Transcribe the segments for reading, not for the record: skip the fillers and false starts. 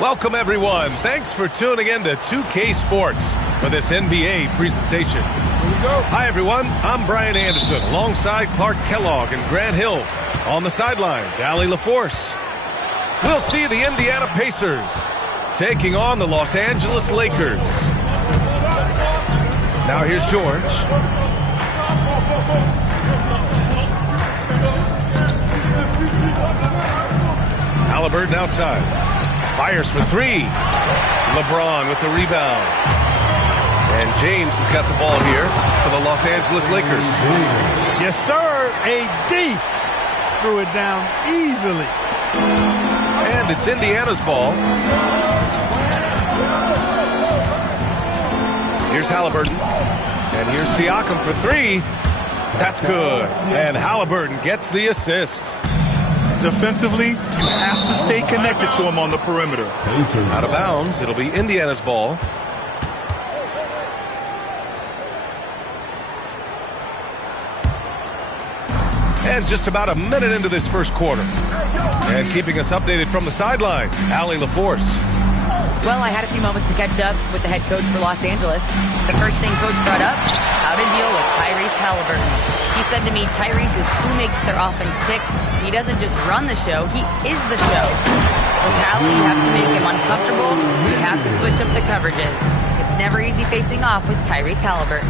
Welcome, everyone. Thanks for tuning in to 2K Sports for this NBA presentation. Here we go. Hi, everyone. I'm Brian Anderson alongside Clark Kellogg and Grant Hill. On the sidelines, Allie LaForce. We'll see the Indiana Pacers taking on the Los Angeles Lakers. Now here's George. Halliburton outside. Fires for three. LeBron with the rebound. And James has got the ball here for the Los Angeles Lakers. Yes, sir. AD threw it down easily. And it's Indiana's ball. Here's Halliburton. And here's Siakam for three. That's good. And Halliburton gets the assist. Defensively, you have to stay connected to him on the perimeter. Out of bounds. It'll be Indiana's ball. And just about a minute into this first quarter. And keeping us updated from the sideline, Allie LaForce. Well, I had a few moments to catch up with the head coach for Los Angeles. The first thing coach brought up, how to deal with Tyrese Halliburton. He said to me, Tyrese is who makes their offense tick. He doesn't just run the show, he is the show. With Hallie, you have to make him uncomfortable. You have to switch up the coverages. It's never easy facing off with Tyrese Halliburton.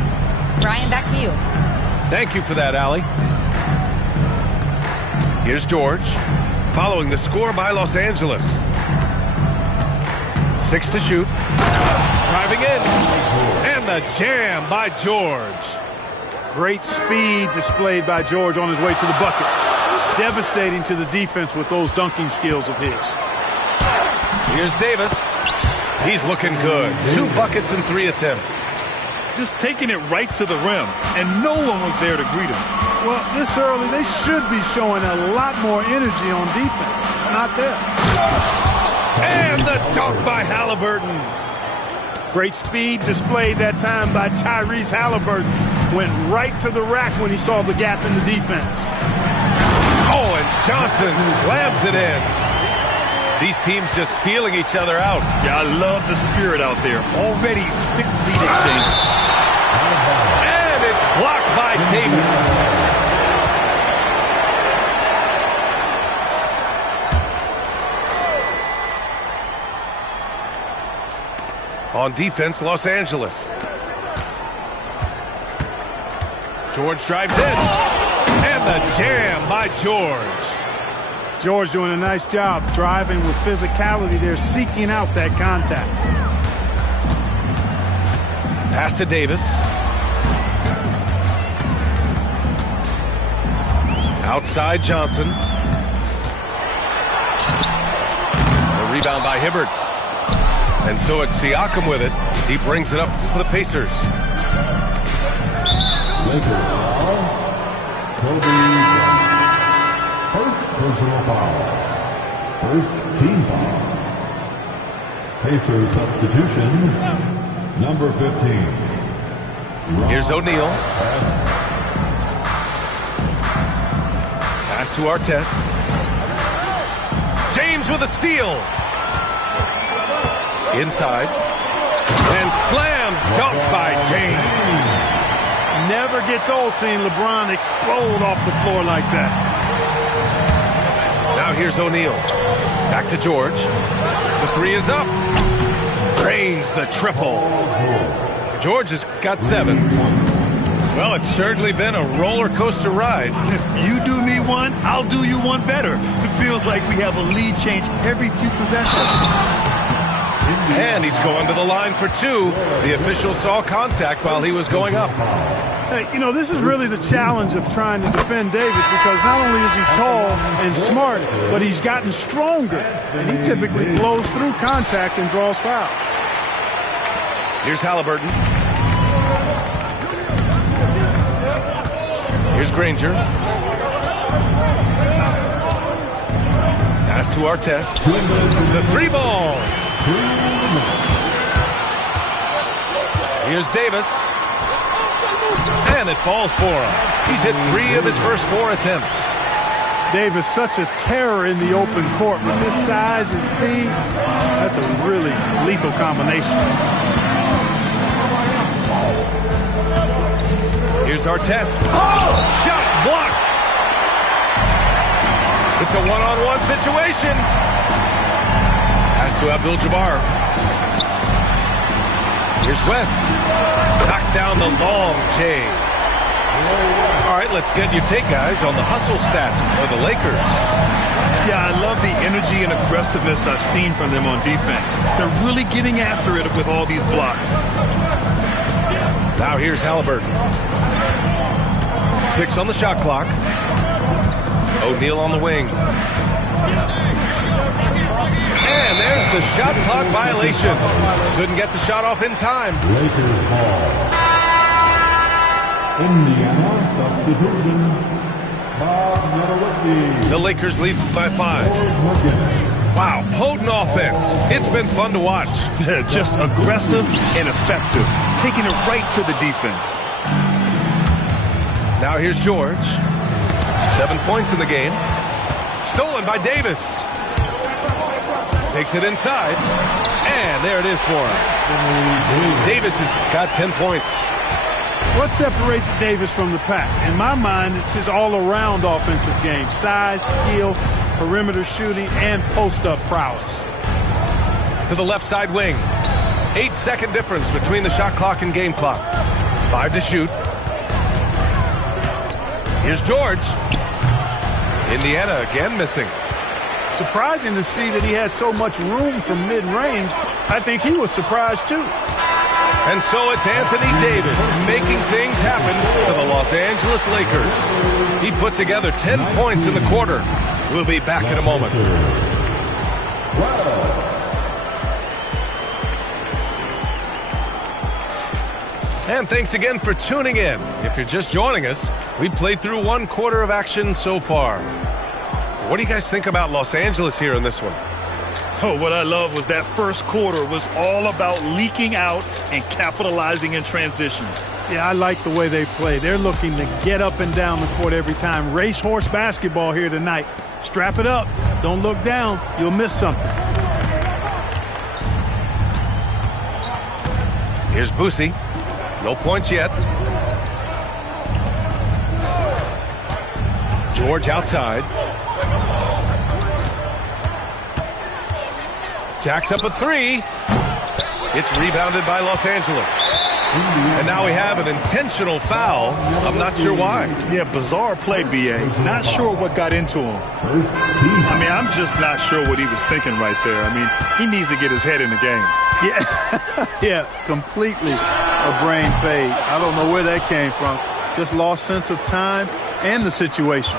Brian, back to you. Thank you for that, Allie. Here's George, following the score by Los Angeles. 6 to shoot. Driving in. And the jam by George. Great speed displayed by George on his way to the bucket. Devastating to the defense with those dunking skills of his. Here's Davis. He's looking good. 2 buckets and 3 attempts. Just taking it right to the rim, and no one was there to greet him. Well, this early, they should be showing a lot more energy on defense. It's not there. And the dunk by Halliburton. Great speed displayed that time by Tyrese Halliburton. Went right to the rack when he saw the gap in the defense. Oh, and Johnson slams it in. These teams just feeling each other out. Yeah, I love the spirit out there. Already 6 lead exchanges. And it's blocked by Davis. On defense, Los Angeles. George drives in. And the jam by George. George doing a nice job driving with physicality there, seeking out that contact. Pass to Davis. Outside Johnson. The rebound by Hibbert. And so it's Siakam with it. He brings it up for the Pacers. Lakers foul. Kobe. First personal foul. First team foul. Pacers substitution. Number 15. Here's O'Neal. Pass to Artest. James with a steal. Inside. And slam dunk by James. Never gets old seeing LeBron explode off the floor like that. Now here's O'Neal. Back to George. The 3 is up. Drains the triple. George has got 7. Well, it's certainly been a roller coaster ride. You do me one, I'll do you one better. It feels like we have a lead change every few possessions. And he's going to the line for 2. The official saw contact while he was going up. Hey, you know, this is really the challenge of trying to defend Davis, because not only is he tall and smart, but he's gotten stronger. And he typically blows through contact and draws fouls. Here's Halliburton. Here's Granger. Pass to Artest. The 3 ball. Here's Davis. And it falls for him. He's hit 3 of his first 4 attempts. Davis, such a terror in the open court. With his size and speed, that's a really lethal combination. Here's our test. Oh! Shots blocked. It's a one-on-one situation. Pass to Abdul-Jabbar. Here's West. Knocks down the long J. All right, let's get your take, guys, on the hustle stats for the Lakers. Yeah, I love the energy and aggressiveness I've seen from them on defense. They're really getting after it with all these blocks. Now here's Halliburton. 6 on the shot clock. O'Neal on the wing. And there's the shot clock violation. Couldn't get the shot off in time. Lakers ball. Indiana substitution. Bob Metallicki. The Lakers lead by 5. Wow, potent offense. It's been fun to watch. Just aggressive and effective, taking it right to the defense. Now here's George. 7 points in the game. Stolen by Davis. Takes it inside. And there it is for him. Davis has got 10 points. What separates Davis from the pack? In my mind, it's his all-around offensive game. Size, skill, perimeter shooting, and post-up prowess. To the left side wing. 8-second difference between the shot clock and game clock. 5 to shoot. Here's George. Indiana again missing. Surprising to see that he had so much room from mid-range. I think he was surprised, too. And so it's Anthony Davis making things happen for the Los Angeles Lakers. He put together 10 points in the quarter. We'll be back in a moment. And thanks again for tuning in. If you're just joining us, we played through 1 quarter of action so far. What do you guys think about Los Angeles here in this one? Oh, what I love was that first quarter was all about leaking out and capitalizing in transition. Yeah, I like the way they play. They're looking to get up and down the court every time. Racehorse basketball here tonight. Strap it up. Don't look down. You'll miss something. Here's Boosie. No points yet. George outside. Jacks up a 3. It's rebounded by Los Angeles. And now we have an intentional foul. I'm not sure why. Yeah, bizarre play, B.A. Not sure what got into him. I mean, I'm just not sure what he was thinking right there. I mean, he needs to get his head in the game. Yeah, yeah, completely a brain fade. I don't know where that came from. Just lost sense of time and the situation.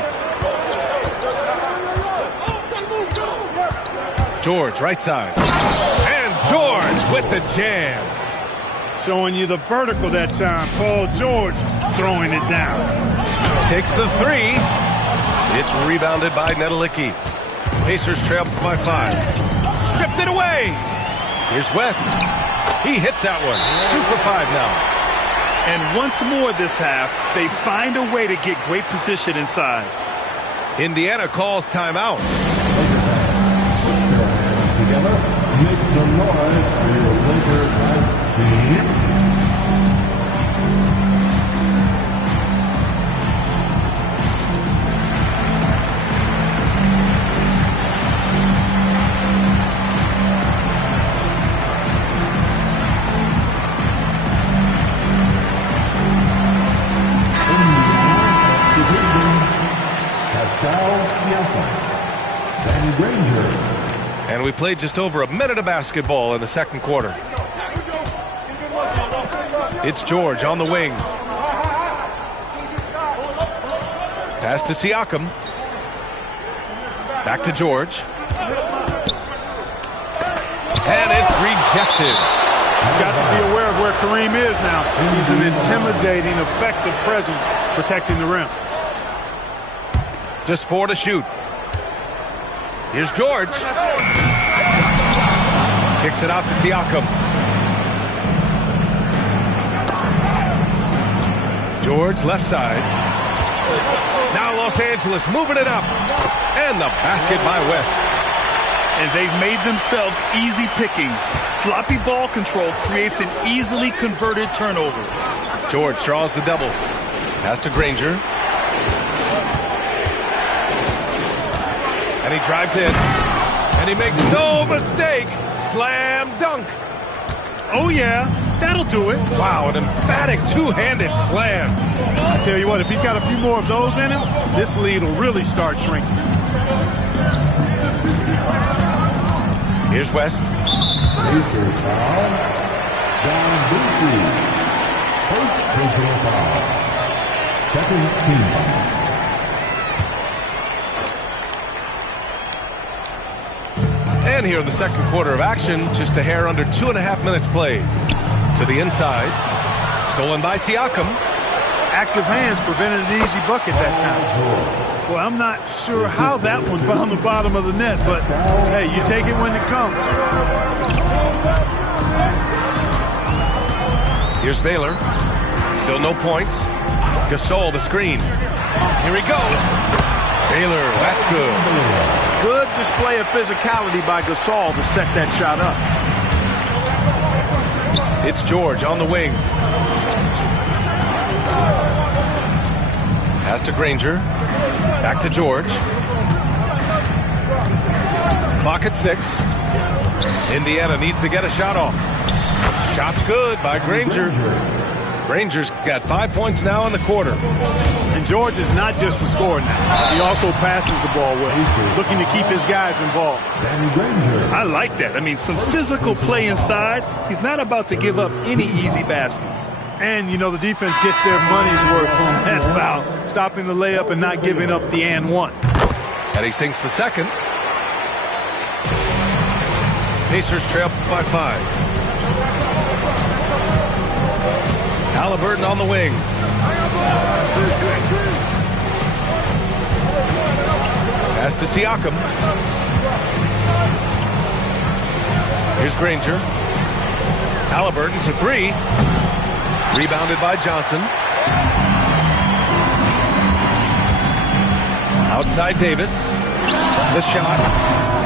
George, right side. And George with the jam. Showing you the vertical that time. Paul George throwing it down. Takes the 3. It's rebounded by Metallicki. Pacers trail by 5. Stripped it away. Here's West. He hits that one. 2 for 5 now. And once more this half, they find a way to get great position inside. Indiana calls timeout. Together, make some noise for your Lakers team. And we played just over a minute of basketball in the second quarter. It's George on the wing. Pass to Siakam. Back to George. And it's rejected. You've got to be aware of where Kareem is now. He's an intimidating, effective presence protecting the rim. Just 4 to shoot. Here's George. Kicks it out to Siakam. George left side. Now Los Angeles moving it up. And the basket by West. And they've made themselves easy pickings. Sloppy ball control creates an easily converted turnover. George draws the double. Pass to Granger. And he drives in. And he makes no mistake. Slam dunk. Oh, yeah. That'll do it. Wow, an emphatic two-handed slam. I tell you what, if he's got a few more of those in him, this lead will really start shrinking. Here's West. First foul. John Ducey. First personal foul. Second team foul. And here in the second quarter of action, just a hair under 2.5 minutes played. To the inside. Stolen by Siakam. Active hands prevented an easy bucket that time. Well, I'm not sure how that one found the bottom of the net, but hey, you take it when it comes. Here's Baylor. Still no points. Gasol the screen. Here he goes. Baylor, that's good. Good display of physicality by Gasol to set that shot up. It's George on the wing. Pass to Granger. Back to George. Clock at 6. Indiana needs to get a shot off. Shot's good by Granger. Granger's got 5 points now in the quarter. And George is not just a scorer now. He also passes the ball well, looking to keep his guys involved. I like that. I mean, some physical play inside. He's not about to give up any easy baskets. And, you know, the defense gets their money's worth from that foul, stopping the layup and not giving up the and one. And he sinks the second. Pacers trail by 5. Halliburton on the wing. Pass to Siakam. Here's Granger. Halliburton for 3. Rebounded by Johnson. Outside Davis. The shot.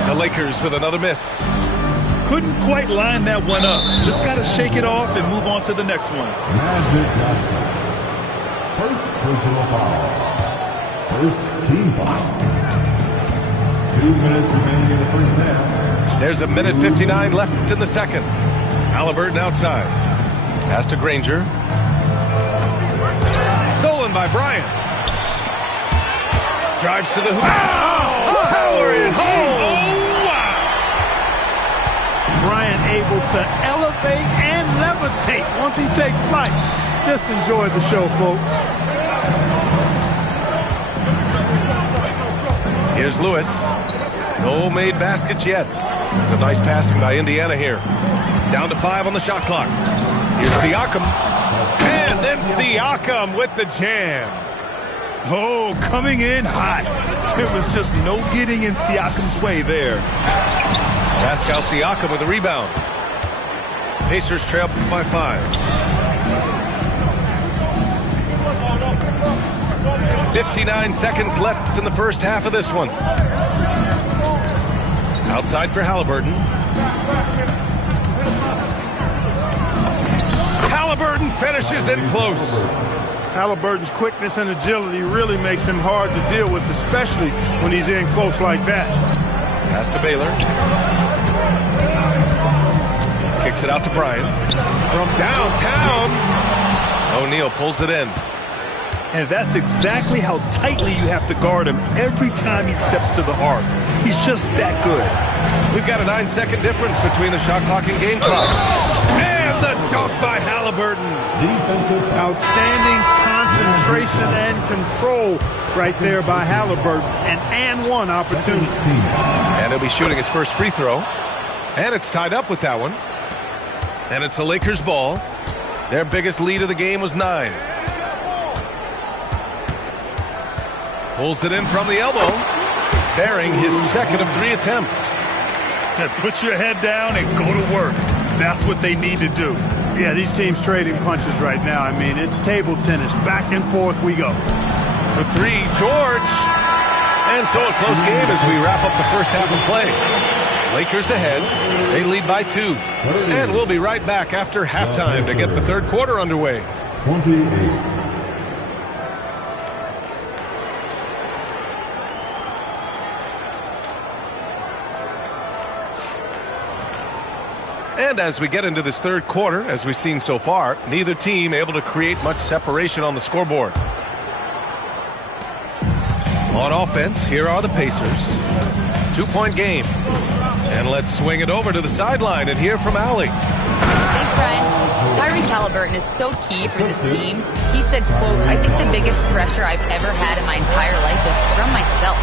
The Lakers with another miss. Couldn't quite line that one up. Just got to shake it off and move on to the next one. Magic Johnson. First personal foul. First team foul. 2 minutes remaining in the first half. There's a minute 59 left in the second. Halliburton outside. Pass to Granger. Stolen by Bryant. Drives to the hoop. Oh, Howard is home. Bryant able to elevate and levitate once he takes flight. Just enjoy the show, folks. Here's Lewis. No made baskets yet. It's a nice passing by Indiana here. Down to 5 on the shot clock. Here's Siakam. And then Siakam with the jam. Oh, coming in hot. There was just no getting in Siakam's way there. Pascal Siakam with a rebound. Pacers trail by 5. 59 seconds left in the first half of this one. Outside for Halliburton. Halliburton finishes in close. Halliburton's quickness and agility really makes him hard to deal with, especially when he's in close like that. Pass to Baylor. Kicks it out to Bryant. From downtown. O'Neal pulls it in. And that's exactly how tightly you have to guard him every time he steps to the arc. He's just that good. We've got a 9-second difference between the shot clock and game clock. And the dunk by Halliburton. Defensive Outstanding concentration and control right there by Halliburton. An and one opportunity. And he'll be shooting his first free throw. And it's tied up with that one. And it's the Lakers' ball. Their biggest lead of the game was 9. Pulls it in from the elbow. Bearing his second of 3 attempts. Put your head down and go to work. That's what they need to do. Yeah, these teams trading punches right now. I mean, it's table tennis. Back and forth we go. for three. George. And so a close game as we wrap up the first half of play. Lakers ahead. They lead by 2. And we'll be right back after halftime to get the third quarter underway. 28. And as we get into this third quarter, as we've seen so far, neither team able to create much separation on the scoreboard. On offense, here are the Pacers. 2-point game. And let's swing it over to the sideline and hear from Allie. Thanks, Brian. Tyrese Halliburton is so key for this team. He said, quote, "I think the biggest pressure I've ever had in my entire life is from myself.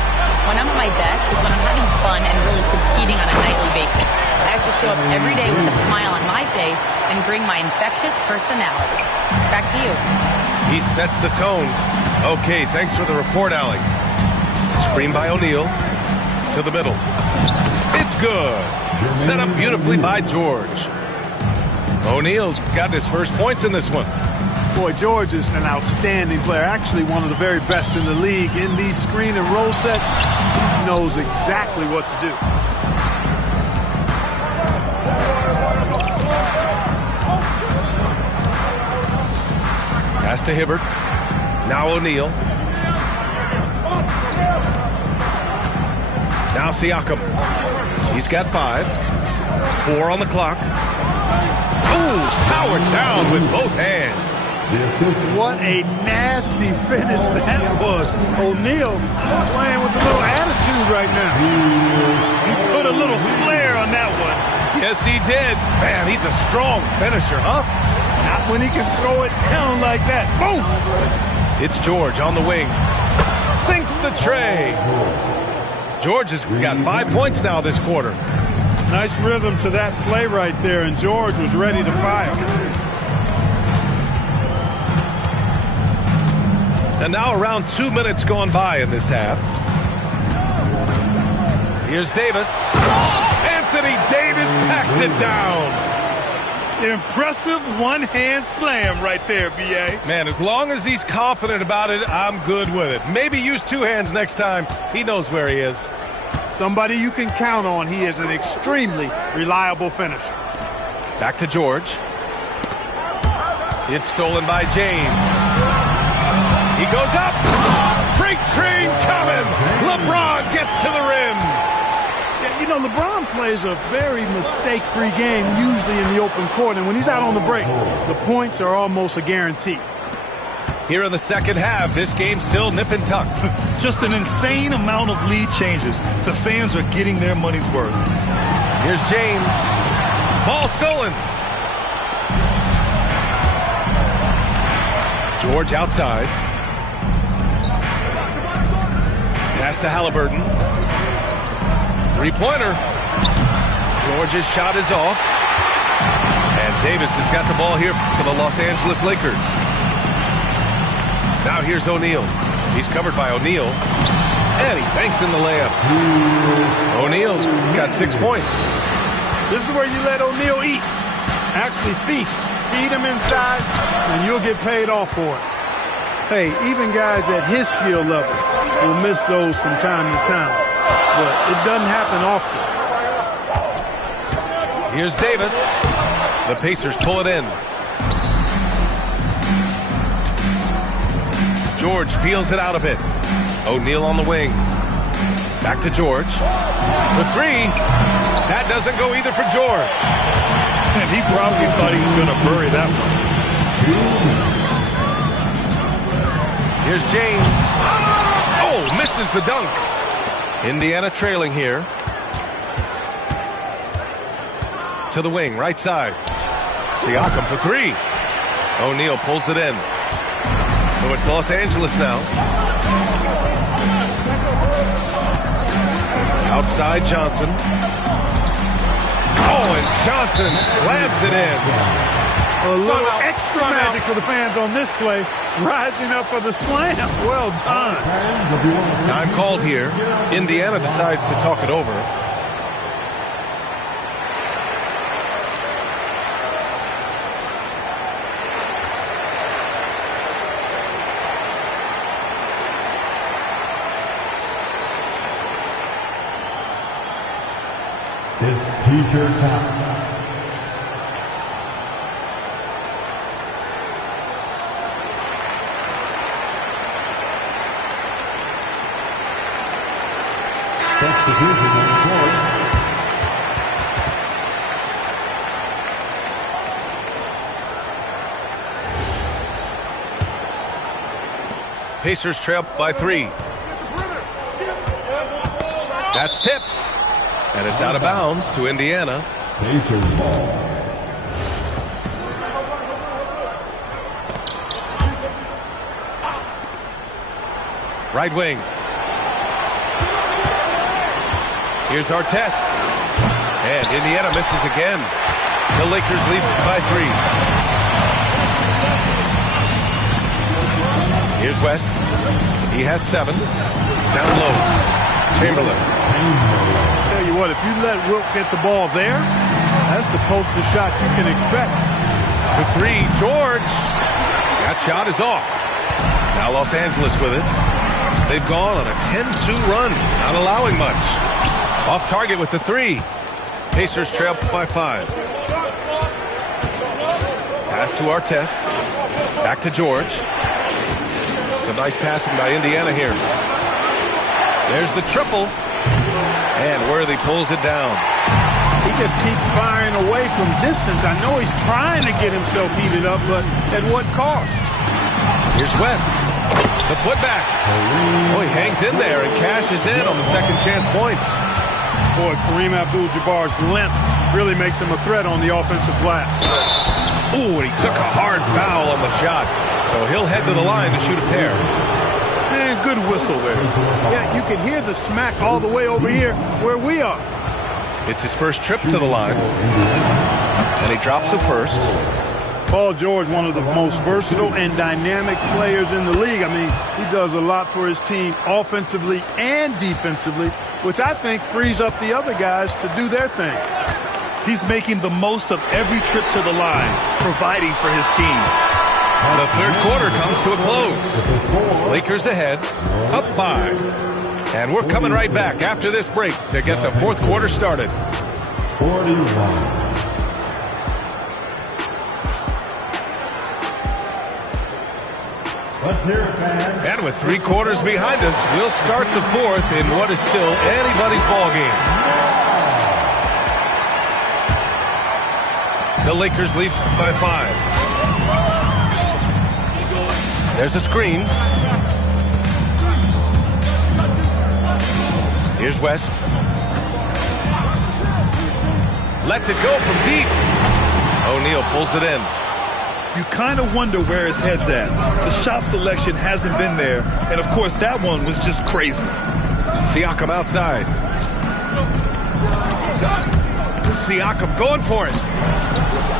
When I'm at my best is when I'm having fun and really competing on a nightly basis. I have to show up every day with a smile on my face and bring my infectious personality." Back to you. He sets the tone. Okay, thanks for the report, Allie. Screen by O'Neal. To the middle. It's good. Set up beautifully by George. O'Neal's got his first points in this one. Boy, George is an outstanding player. Actually, one of the very best in the league. In these screen and roll sets, he knows exactly what to do. Pass to Hibbert. Now O'Neal. Now Siakam. He's got 5. 4 on the clock. Ooh, powered down with both hands. What a nasty finish that was. O'Neal playing with a little attitude right now. He put a little flair on that one. Yes, he did. Man, he's a strong finisher, huh? Not when he can throw it down like that. Boom! It's George on the wing. Sinks the tray. George has got 5 points now this quarter. Nice rhythm to that play right there, and George was ready to fire. And now around 2 minutes gone by in this half. Here's Davis. Anthony Davis packs it down. Impressive one-hand slam right there, B.A. Man, as long as he's confident about it, I'm good with it. Maybe use 2 hands next time. He knows where he is. Somebody you can count on. He is an extremely reliable finisher. Back to George. It's stolen by James. He goes up. Freight train coming. LeBron gets to the rim. Yeah, you know, LeBron plays a very mistake-free game, usually in the open court. And when he's out on the break, the points are almost a guarantee. Here in the second half, this game's still nip and tuck. Just an insane amount of lead changes. The fans are getting their money's worth. Here's James. Ball stolen. George outside. Pass to Halliburton. Three-pointer. George's shot is off. And Davis has got the ball here for the Los Angeles Lakers. Now here's O'Neal. He's covered by O'Neal. And he banks in the layup. O'Neal's got 6 points. This is where you let O'Neal eat. Actually feast. Feed him inside, and you'll get paid off for it. Hey, even guys at his skill level will miss those from time to time. But it doesn't happen often. Here's Davis. The Pacers pull it in. George feels it out a bit. O'Neal on the wing. Back to George. For 3. That doesn't go either for George. And he probably thought he was going to bury that one. Here's James. Oh, misses the dunk. Indiana trailing here. To the wing, right side. Siakam for 3. O'Neal pulls it in. So it's Los Angeles now. Outside Johnson. Oh, and Johnson slams it in. A little extra magic for the fans on this play. Rising up for the slam. Well done. Time called here. Indiana decides to talk it over. It's T-shirt time. Substitution on the court. Pacers trail by 3. That's tipped. And it's out of bounds to Indiana. Pacers ball. Right wing. Here's our test. And Indiana misses again. The Lakers lead by 3. Here's West. He has 7. Down low. Chamberlain. Tell you what, if you let Wilt get the ball there, that's the poster shot you can expect. To 3, George. That shot is off. Now Los Angeles with it. They've gone on a 10-2 run, not allowing much. Off target with the 3. Pacers trail by 5. Pass to Artest. Back to George. Some nice passing by Indiana here. There's the triple. And Worthy pulls it down. He just keeps firing away from distance. I know he's trying to get himself heated up, but at what cost? Here's West. The putback. Oh, he hangs in there and cashes in on the second chance points. Boy, Kareem Abdul-Jabbar's length really makes him a threat on the offensive glass. Ooh, and he took a hard foul on the shot. So he'll head to the line to shoot a pair. And good whistle there. Yeah, you can hear the smack all the way over here where we are. It's his first trip to the line. And he drops it first. Paul George, one of the most versatile and dynamic players in the league. I mean, he does a lot for his team offensively and defensively, which I think frees up the other guys to do their thing. He's making the most of every trip to the line, providing for his team. The third quarter comes to a close. Lakers ahead, up 5. And we're coming right back after this break to get the fourth quarter started. 41. Let's hear it, fans. And with 3 quarters behind us, we'll start the fourth in what is still anybody's ball game. The Lakers lead by 5. There's a screen. Here's West. Lets it go from deep. O'Neal pulls it in. You kind of wonder where his head's at. The shot selection hasn't been there. And, of course, that one was just crazy. Siakam outside. Siakam going for it.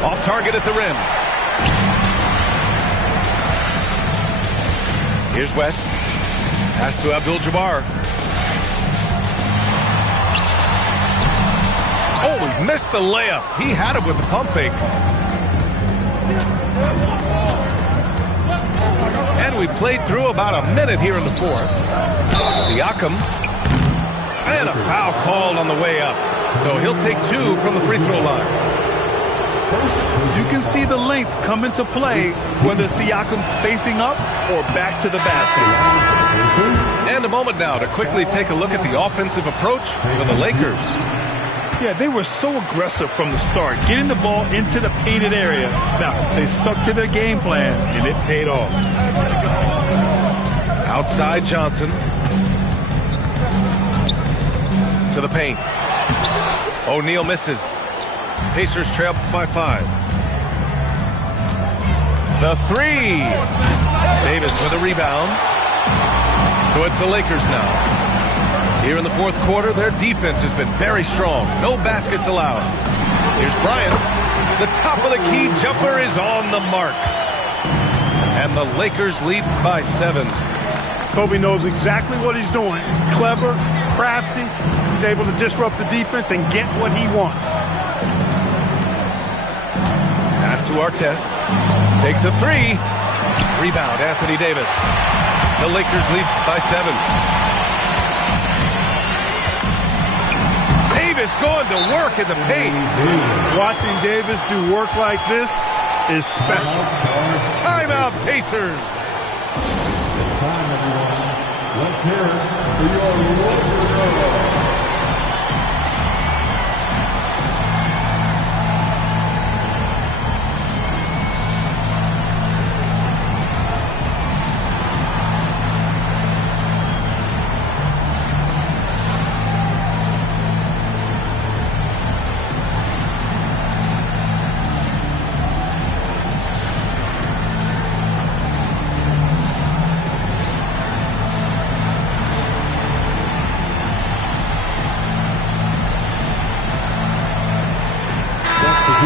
Off target at the rim. Here's West. Pass to Abdul-Jabbar. Oh, he missed the layup. He had it with the pump fake. And we played through about a minute here in the fourth. Siakam. And a foul called on the way up. So he'll take 2 from the free throw line. You can see the length come into play whether Siakam's facing up or back to the basket. And a moment now to quickly take a look at the offensive approach for the Lakers. Yeah, they were so aggressive from the start, getting the ball into the painted area. Now, they stuck to their game plan, and it paid off. Outside Johnson. To the paint. O'Neal misses. Pacers trail by 5. The 3. Davis with a rebound. So it's the Lakers now. Here in the fourth quarter, their defense has been very strong. No baskets allowed. Here's Bryant. The top of the key jumper is on the mark. And the Lakers lead by 7. Kobe knows exactly what he's doing. Clever, crafty. He's able to disrupt the defense and get what he wants. Pass to Artest. Takes a 3. Rebound, Anthony Davis. The Lakers lead by 7. Davis going to work in the paint. Watching Davis do work like this is special. Timeout, Pacers. Time, everyone. Let's hear it for your Warriors.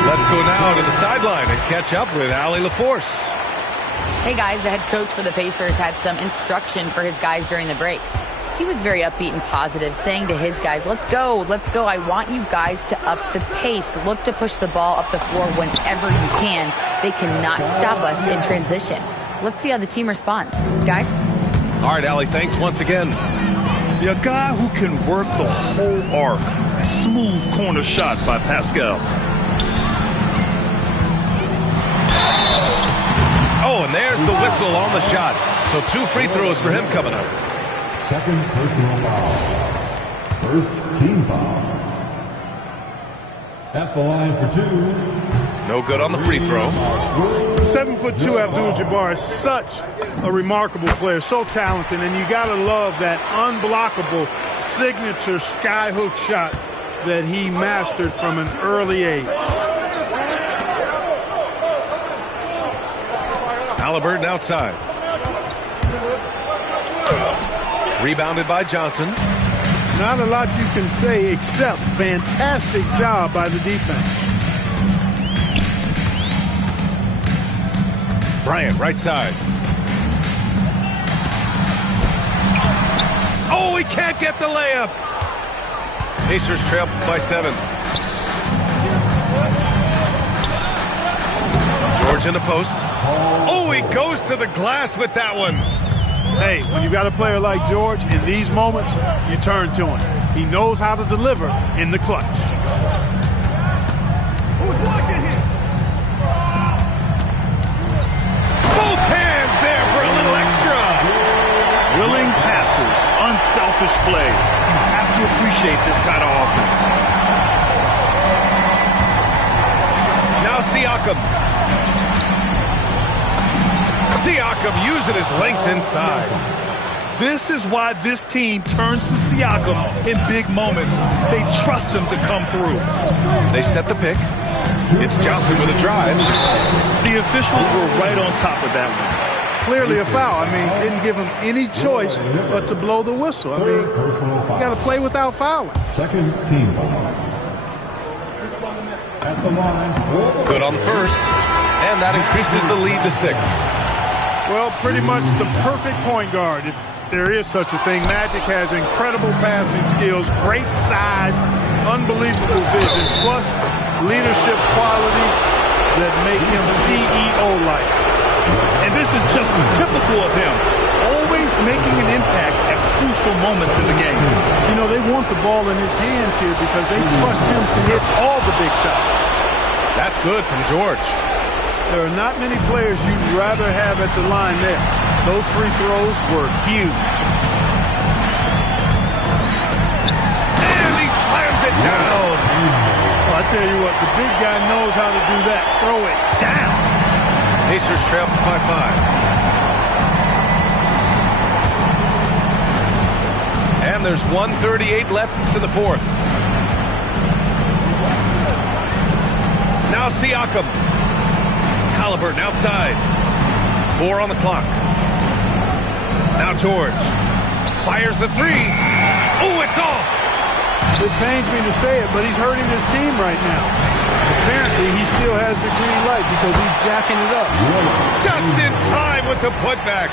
Let's go now to the sideline and catch up with Allie LaForce. Hey guys, the head coach for the Pacers had some instruction for his guys during the break. He was very upbeat and positive, saying to his guys, let's go. I want you guys to up the pace. Look to push the ball up the floor whenever you can. They cannot stop us in transition. Let's see how the team responds. Guys? All right, Allie, thanks once again. A guy who can work the whole arc. Smooth corner shot by Pascal. Oh, and there's the whistle on the shot. So 2 free throws for him coming up. Second personal foul. First team foul. At the line for 2. No good on the free throw. 7'2" Abdul-Jabbar is such a remarkable player, so talented, and you gotta love that unblockable signature skyhook shot that he mastered from an early age. Halliburton outside. Rebounded by Johnson. Not a lot you can say except fantastic job by the defense. Bryant, right side. Oh, he can't get the layup. Pacers trail by 7. George in the post. Oh, he goes to the glass with that one. Hey, when you got a player like George, in these moments, you turn to him. He knows how to deliver in the clutch. Who's watching him? Both hands there for a little extra. Willing passes, unselfish play. You have to appreciate this kind of offense. Now Siakam. Siakam using his length inside. This is why this team turns to Siakam in big moments. They trust him to come through. They set the pick. It's Johnson with a drive. The officials were right on top of that one. Clearly a foul. I mean, didn't give him any choice but to blow the whistle. I mean, you got to play without fouling. Second team foul. At the line. Good on the first. And that increases the lead to 6. Well, pretty much the perfect point guard, if there is such a thing. Magic has incredible passing skills, great size, unbelievable vision, plus leadership qualities that make him CEO-like. And this is just typical of him, always making an impact at crucial moments in the game. You know, they want the ball in his hands here because they trust him to hit all the big shots. That's good from George. There are not many players you'd rather have at the line there. Those free throws were huge. And he slams it down. Well, I tell you what, the big guy knows how to do that. Throw it down. Pacers trail by 5. And there's 1:38 left to the 4th. Now Siakam. Halliburton outside. 4 on the clock. Now George. Fires the 3. Oh, it's off. It pains me to say it, but he's hurting his team right now. Apparently, he still has the green light because he's jacking it up. Just in time with the putback.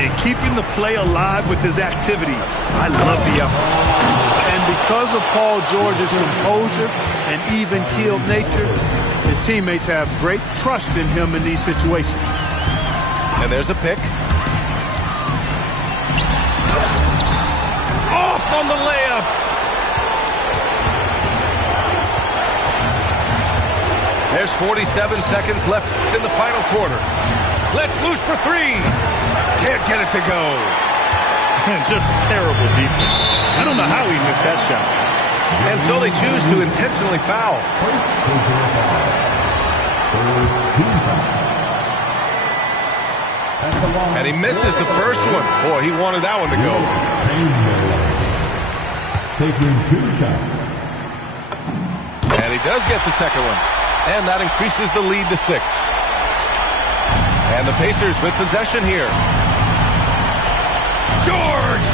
And keeping the play alive with his activity. I love the effort. And because of Paul George's composure and even-keeled nature, his teammates have great trust in him in these situations. And there's a pick. Off on the layup. There's 47 seconds left in the final quarter. Let's loose for three. Can't get it to go. Just terrible defense. I don't know how he missed that shot. And so they choose to intentionally foul. And he misses the first one. Boy, he wanted that one to go. Taking 2 shots. And he does get the second one. And that increases the lead to 6. And the Pacers with possession here. George!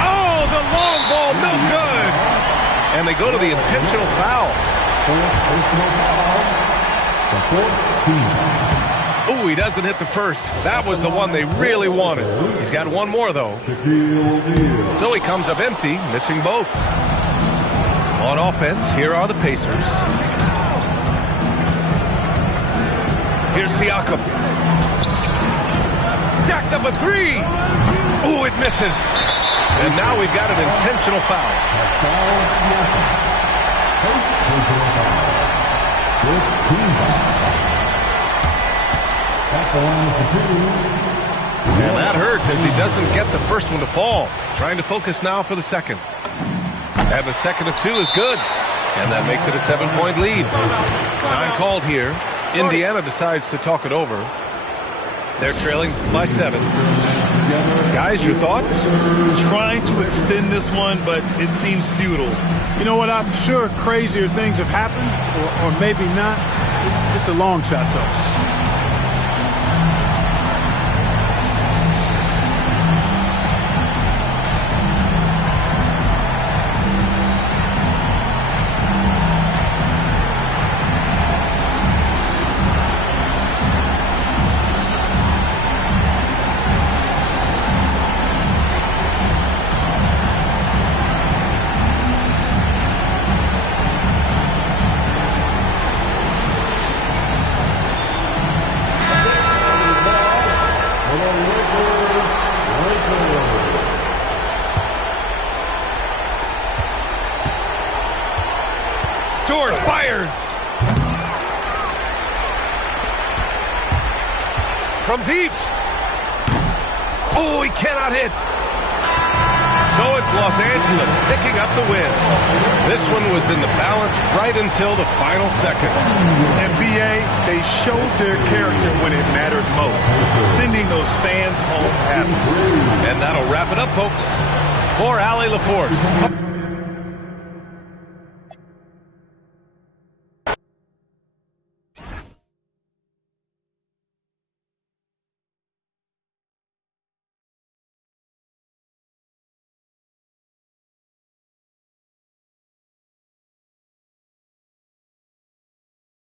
Oh, the long ball, no good! And they go to the intentional foul. Oh, he doesn't hit the first. That was the one they really wanted. He's got one more, though. So he comes up empty, missing both. On offense, here are the Pacers. Here's Siakam. Jacks up a three. Ooh, it misses. And now we've got an intentional foul. And that hurts as he doesn't get the first one to fall. Trying to focus now for the second. And the second of 2 is good. And that makes it a 7-point lead. Time called here. Indiana decides to talk it over. They're trailing by 7. Guys, your thoughts? Trying to extend this one, but it seems futile. You know what? I'm sure crazier things have happened, or maybe not. It's a long shot, though. George fires. From deep. Oh, he cannot hit. So it's Los Angeles picking up the win. This one was in the balance right until the final seconds. And B.A., they showed their character when it mattered most, sending those fans home happy. And that'll wrap it up, folks. For Allie LaForce.